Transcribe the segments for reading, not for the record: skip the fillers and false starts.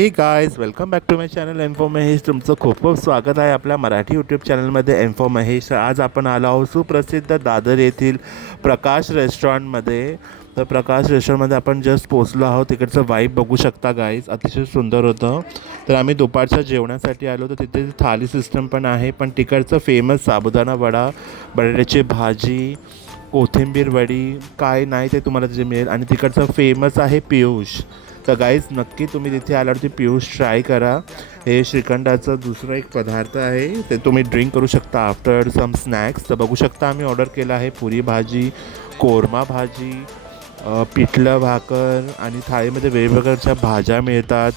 हे guys, welcome back to my channel M for Mahesh. तुमचं खूप खूप स्वागत आहे आपल्या मराठी यूट्यूब चॅनलमध्ये एम फॉर महेश. आज आपण आलो आहोत सुप्रसिद्ध दादर येथील प्रकाश रेस्टॉरंटमध्ये. तर प्रकाश रेस्टॉरंटमध्ये आपण जस्ट पोचलो आहोत. तिकडचं वाईब बघू शकता गाईज, अतिशय सुंदर होतं. तर आम्ही दुपारच्या जेवणासाठी आलो. तर तिथे थाली सिस्टम पण आहे, पण तिकडचं फेमस साबुदाणा वडा, बटाट्याची भाजी, कोथिंबीर वडी, काय नाही ते तुम्हाला तिथे मिळेल. आणि तिकडचं फेमस आहे पियुष. तर गाईज, नक्की तुम्ही तिथे आल्यावरती पियुष ट्राय करा. हे श्रीखंडाचं दुसरं एक पदार्थ आहे, ते तुम्ही ड्रिंक करू शकता आफ्टर सम स्नॅक्स. तर बघू शकता आम्ही ऑर्डर केलं आहे पुरी भाजी, कोरमा भाजी, पिठलं भाकर, आणि थाळीमध्ये वेगवेगळ्या भाज्या मिळतात.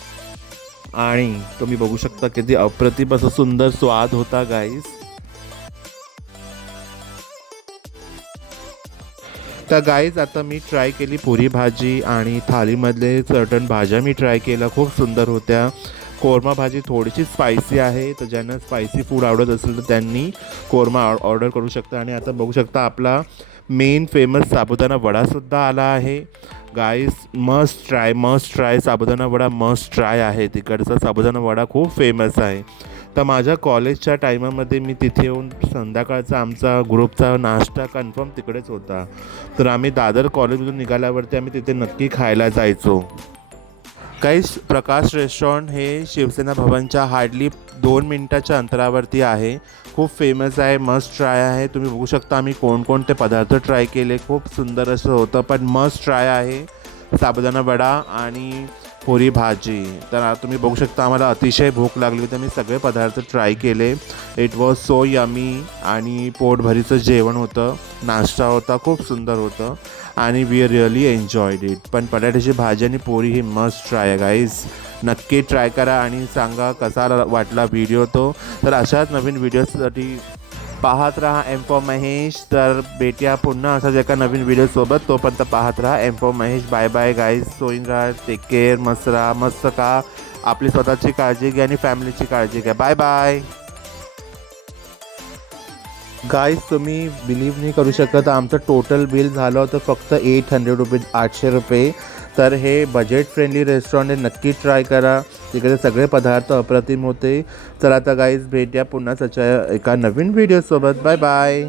आणि तुम्ही बघू शकता किती अप्रतिम असं सुंदर स्वाद होता गाईज. तर गाईज, आता मी ट्राय केली पुरी भाजी आणि थालीमधले सर्टन भाज्या मी ट्राय केल्या, खूप सुंदर होत्या. कोरमा भाजी थोडीशी स्पायसी आहे, तर ज्यांना स्पायसी फूड आवडत असेल तर त्यांनी कोरमा ऑर्डर करू शकता. आणि आता बघू शकता आपला मेन फेमस साबुदाणा वडासुद्धा आला आहे. Guys, must try sabudana vada must try आहे. तिकडचा साबुदाणा वडा खूप फेमस आहे. तर माझ्या कॉलेजच्या टायमामध्ये मी तिथे येऊन संध्याकाळचा आमचा ग्रुपचा नाश्ता कन्फर्म तिकडेच होता. तर आम्ही दादर कॉलेजमधून निघाल्यावरती आम्ही तिथे नक्की खायला जायचो. काही प्रकाश रेस्टॉरंट हे शिवसेना भवनच्या हार्डली 2 मिनिटाच्या अंतरावरती आहे. खूप फेमस आहे, मस्ट ट्राय आहे. तुम्ही बघू शकता आम्ही कोणकोणते पदार्थ ट्राय केले, खूप सुंदर असं होतं. पण मस्ट ट्राय आहे साबुदाणा वडा आणि पुरी भाजी. तर तुम्ही बघू शकता आम्हाला अतिशय भूक लागली होती, मी सगळे पदार्थ ट्राय केले. It was so yummy. आणि पोटभरीचं जेवण होतं, नाश्ता होता, खूप सुंदर होतं. आणि वी रिअली एन्जॉयड इट. पण बटाट्याची भाजी आणि पोरी ही मस्ट ट्राय आहे गाईज. नक्की ट्राय करा आणि सांगा कसा वाटला व्हिडिओ तो. तर अशाच नवीन व्हिडिओसाठी पाहत रहा एम फॉर महेश. तर भेटूया पुन्हा असाच एका नवीन व्हिडिओसोबत. तोपर्यंत पाहत रहा M for Mahesh. Bye bye guys. सोईन राहा, टेक केअर, मस्त राहा, मस्त का. आपली स्वतःची काळजी घ्या आणि फॅमिलीची काळजी घ्या. Bye bye guys. तुम्ही बिलीव्ह नाही करू शकत, आमचं टोटल बिल झालं होतं फक्त 800 रुपीज, 800 रुपये. तर हे बजेट फ्रेंडली रेस्टॉरंट आहे, नक्की ट्राय करा. तिकडे सगळे पदार्थ अप्रतिम होते. चला आता गाईज, भेटूया पुन्हा एका नवीन व्हिडिओसोबत. Bye bye.